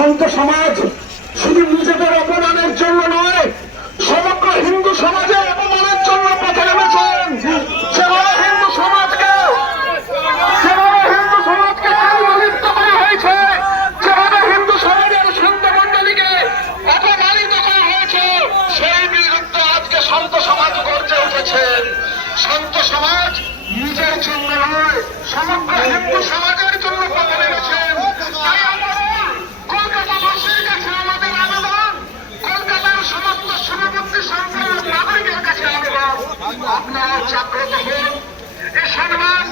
সন্ত সমাজ শুধু নিজেদের অপমানের জন্য নয়, সমগ্র হিন্দু সমাজের অপমানের জন্য পথে নেমেছেন। সেভাবে হিন্দু সমাজকে কালিমালিপ্ত করা হয়েছে, যেভাবে হিন্দু সমাজের সন্ত মন্ডলীকে অপমানিত করা হয়েছে, সেই বিরুদ্ধে আজকে সন্ত সমাজ গর্জে উঠেছেন। সন্ত সমাজ নিজের জন্য নয়, সমগ্র হিন্দু সমাজের জন্য পথে নেমেছেন। তাই কলকাতাবাসীর কাছে আমাদের আবেদন, কলকাতার সমস্ত শুভবুদ্ধি সম্পন্ন নাগরিকের কাছে আবেদন, আপনারা জাগ্রত হন। এ সম্মান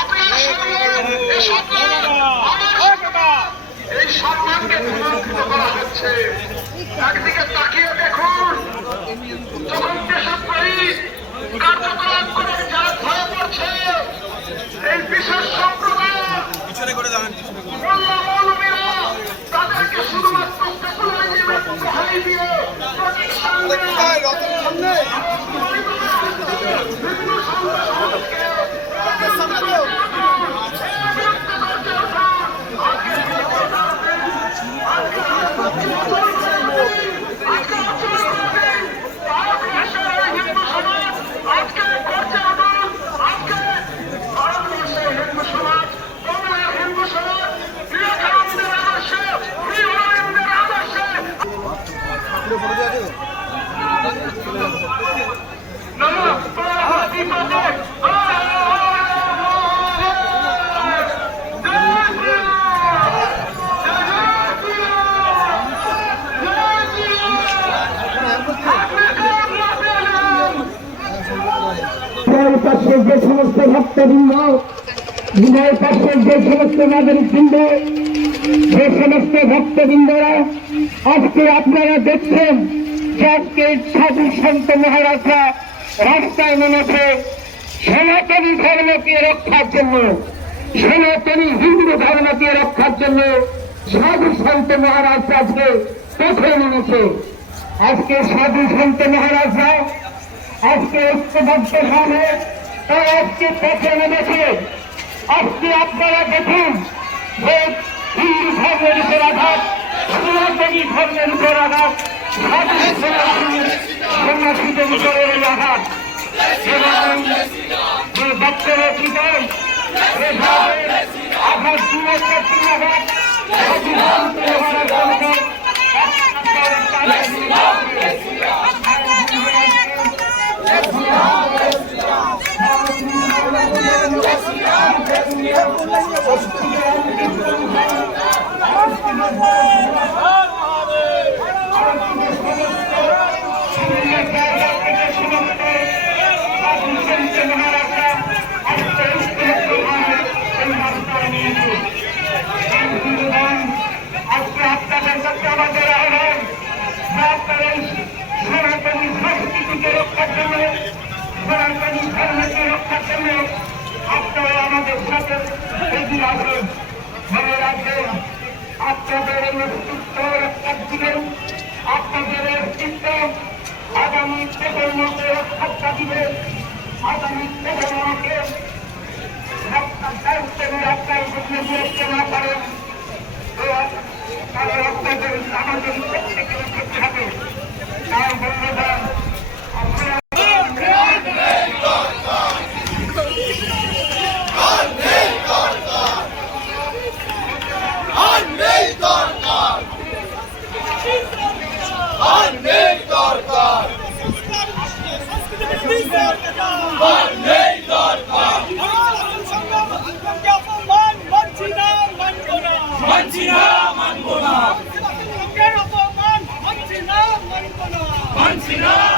আপনার সম্মান, এ সম্মান আমার সম্মান, এই সম্মানকে পুনরুদ্ধিত করা হচ্ছে। একদিকে তাকিয়ে দেখুন, যখন দেশপ্রেমী কার্যকলাপ করে যারা ভয় করছে, এই বিশেষ সম্প্রদায় তাদেরকে শুধুমাত্র দোহাই দিয়ে পাশের যে সমস্ত ভক্তবৃন্দ, বিনয় পাশের যে সমস্ত নাগরিকবৃন্দ, যে সমস্ত ভক্তবৃন্দরা আজকে আপনারা দেখছেন যে আজকে সাধু সন্ত মহারাজরা রাস্তায় নেমেছে সনাতনী ধর্মকে রক্ষার জন্য, সনাতনী হিন্দু ধর্মকে রক্ষার জন্য সাধু সন্ত মহারাজরা আজকে পথে নেমেছে। আজকে সাধু সন্ত মহারাজরা আজকে ঐক্যবদ্ধ ভাবে তারা আজকে পথে নেমেছে। আজকে আপনারা দেখুন যে হিন্দু ধর্মের উপর আঘাত, সনাতনী ধর্মের উপর আঘাত, সন্ন্যাসীদের উপরে আঘাত, এবং যে বাচ্চারা কি দেয় আঘাত সনাতনী সংস্কৃতিকে রক্ষার জন্য, সনাতনী ধর্মকে রক্ষার জন্য আপনারা আমাদের সাথে এগিয়ে আসেন। মনে রাখবেন, আপনাদের নেতৃত্ব রক্ষার দিবেন, আপনাদের নেতৃত্ব আগামী প্রজন্মকে রক্ষা দিবে, আগামী প্রজন্মকে রক্ষার জন্য বিরক্ত না করেন। তাহলে আপনাদের আমাদের প্রত্যেকের করতে হবে। তাই ধন্যবাদ। মানছি না